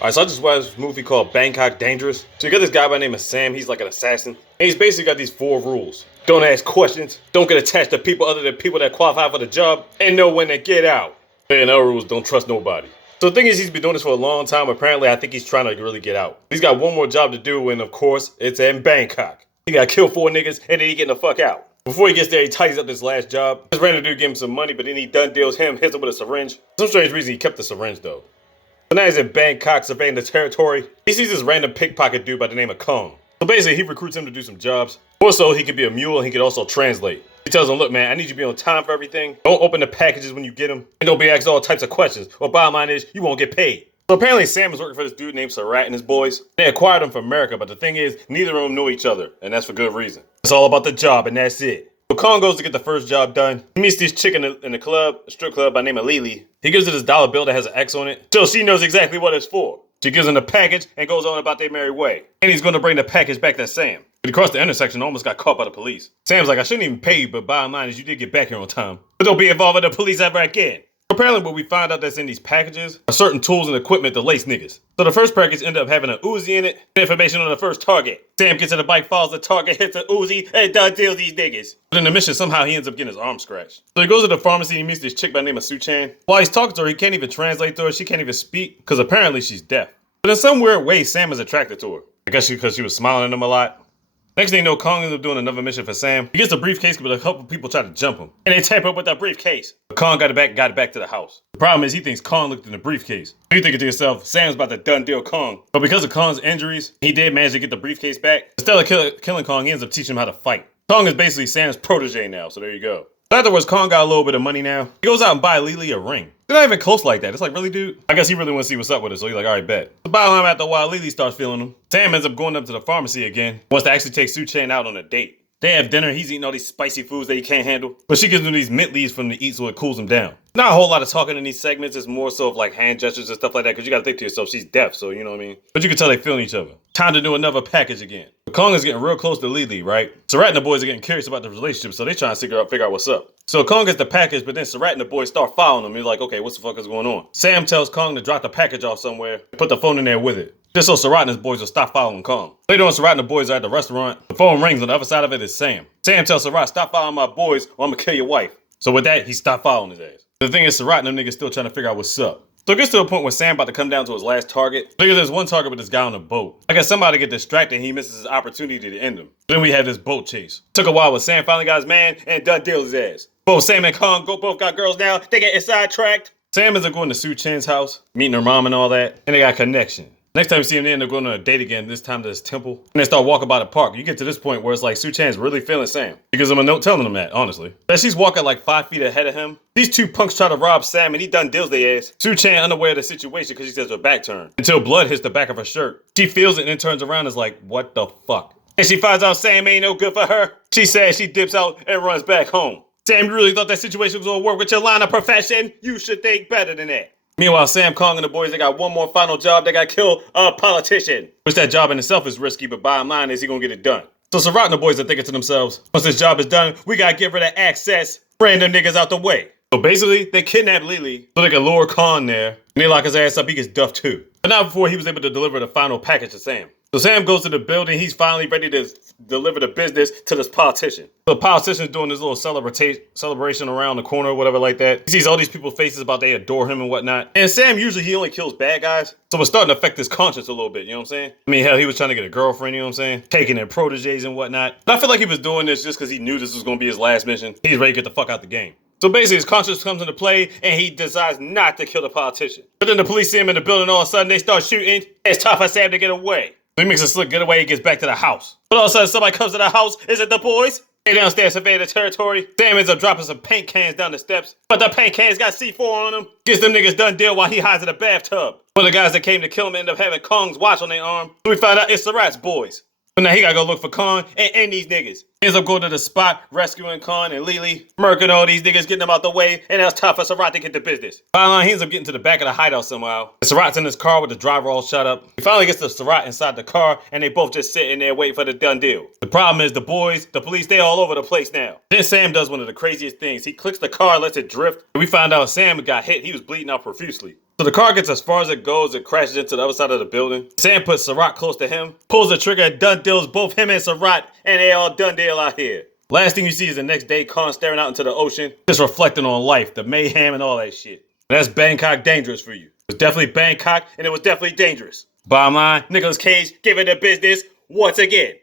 Alright, so I just watched this movie called Bangkok Dangerous. So you got this guy by the name of Sam, he's like an assassin. And he's basically got these 4 rules. Don't ask questions, don't get attached to people other than people that qualify for the job, and know when to get out. And other rules, don't trust nobody. So the thing is, he's been doing this for a long time. Apparently, I think he's trying to really get out. He's got one more job to do, and of course, it's in Bangkok. He gotta kill 4 niggas, and then he getting the fuck out. Before he gets there, he tidies up this last job. This random dude gave him some money, but then he done deals him, hits him with a syringe. For some strange reason, he kept the syringe though. So now he's in Bangkok surveying the territory. He sees this random pickpocket dude by the name of Kong. So basically, he recruits him to do some jobs. Also, he could be a mule and he could also translate. He tells him, look man, I need you to be on time for everything. Don't open the packages when you get them. And don't be asked all types of questions. Or bottom line is, you won't get paid. So apparently Sam is working for this dude named Sarat and his boys. They acquired him from America, but the thing is, neither of them know each other. And that's for good reason. It's all about the job and that's it. So Kong goes to get the first job done. He meets this chick in the club, a strip club by the name of Lily. He gives her this dollar bill that has an X on it, so she knows exactly what it's for. She gives him the package and goes on about their merry way. And he's going to bring the package back to Sam. But he crossed the intersection and almost got caught by the police. Sam's like, I shouldn't even pay you, but bottom line is you did get back here on time. But don't be involved with the police ever again. Apparently what we find out that's in these packages are certain tools and equipment to lace niggas. So the first package ended up having an Uzi in it, and information on the first target. Sam gets to the bike, follows the target, hits the Uzi, and done deals these niggas. But in the mission, somehow he ends up getting his arm scratched. So he goes to the pharmacy and he meets this chick by the name of Suchan. While he's talking to her, he can't even translate to her, she can't even speak, because apparently she's deaf. But in some weird way, Sam is attracted to her. I guess because she was smiling at him a lot. Next thing you know, Kong ends up doing another mission for Sam. He gets a briefcase, but a couple people try to jump him. And they tap up with that briefcase. But Kong got it back to the house. The problem is he thinks Kong looked in the briefcase. So you thinking to yourself, Sam's about to done deal Kong. But because of Kong's injuries, he did manage to get the briefcase back. Instead of killing Kong, he ends up teaching him how to fight. Kong is basically Sam's protege now, so there you go. Afterwards, Kong got a little bit of money now. He goes out and buy Lily a ring. They're not even close like that. It's like, really, dude? I guess he really wants to see what's up with her, so he's like, all right, bet. The bottom line, after a while, Lily starts feeling him. Sam ends up going up to the pharmacy again. Wants to actually take Suchan out on a date. They have dinner. He's eating all these spicy foods that he can't handle. But she gives him these mint leaves for him to eat so it cools him down. Not a whole lot of talking in these segments. It's more so of like hand gestures and stuff like that. Because you got to think to yourself, she's deaf, so you know what I mean? But you can tell they feeling each other. Time to do another package again. But Kong is getting real close to Lily, right? Sarat and the boys are getting curious about the relationship, so they trying to figure out what's up. So Kong gets the package, but then Sarat and the boys start following him. He's like, okay, what the fuck is going on? Sam tells Kong to drop the package off somewhere and put the phone in there with it. Just so Sarat and his boys will stop following Kong. Later on, Sarat and the boys are at the restaurant. The phone rings. On the other side of it is Sam. Sam tells Sarat, stop following my boys or I'm gonna kill your wife. So with that, he stopped following his ass. The thing is, Sarat and them niggas still trying to figure out what's up. So it gets to a point where Sam about to come down to his last target. Because there's one target with this guy on a boat. I guess somebody get distracted and he misses his opportunity to end him. Then we have this boat chase. Took a while, but Sam finally got his man and done deal his ass. Both Sam and Kong both got girls now. They get sidetracked. Sam ends up going to Suchan's house, meeting her mom and all that, and they got a connection. Next time you see them, they end up going on a date again, this time to this temple. And they start walking by the park. You get to this point where it's like Suchan's really feeling Sam. She gives him a note telling him that, honestly. As she's walking like 5 feet ahead of him, these 2 punks try to rob Sam and he done deals their ass. Suchan unaware of the situation because she says her back turned. Until blood hits the back of her shirt. She feels it and then turns around and is like, what the fuck? And she finds out Sam ain't no good for her. She says she dips out and runs back home. Sam, you really thought that situation was gonna work with your line of profession? You should think better than that. Meanwhile, Sam, Kong, and the boys, they got one more final job. They got to kill a politician. Which that job in itself is risky, but bottom line is he gonna get it done. So Sarat and the boys are thinking to themselves, once this job is done, we gotta get rid of access, random niggas out the way. So basically, they kidnap Lily so they can lure Kong there, and they lock his ass up, he gets duffed too. But not before he was able to deliver the final package to Sam. So Sam goes to the building, he's finally ready to deliver the business to this politician. So the politician's doing this little celebration around the corner or whatever like that. He sees all these people's faces about they adore him and whatnot. And Sam usually he only kills bad guys. So it's starting to affect his conscience a little bit, you know what I'm saying? I mean, hell, he was trying to get a girlfriend, you know what I'm saying? Taking their proteges and whatnot. But I feel like he was doing this just because he knew this was going to be his last mission. He's ready to get the fuck out the game. So basically his conscience comes into play and he decides not to kill the politician. But then the police see him in the building, all of a sudden they start shooting. It's tough for Sam to get away. So he makes a slick getaway, he gets back to the house. But all of a sudden somebody comes to the house, is it the boys? They downstairs surveying the territory. Sam ends up dropping some paint cans down the steps. But the paint cans got C4 on them. Gets them niggas done deal while he hides in a bathtub. One of the guys that came to kill him ended up having Kong's watch on their arm. So we find out it's Sarat's boys. But now he gotta go look for Kong and end these niggas. Ends up going to the spot, rescuing Kong and Lily, murking all these niggas, getting them out the way, and that's tough for Sarat to get the business. Finally, he ends up getting to the back of the hideout somehow. And Sarat's in his car with the driver all shut up. He finally gets to Sarat inside the car, and they both just sitting there waiting for the done deal. The problem is the boys, the police, they all over the place now. Then Sam does one of the craziest things. He clicks the car, lets it drift, and we find out Sam got hit. He was bleeding out profusely. So the car gets as far as it goes and crashes into the other side of the building. Sam puts Surratt close to him, pulls the trigger and done deals both him and Surratt, and they all done deal out here. Last thing you see is the next day, Khan staring out into the ocean, just reflecting on life, the mayhem and all that shit. And that's Bangkok Dangerous for you. It was definitely Bangkok, and it was definitely dangerous. Bottom line, Nicolas Cage giving the business once again.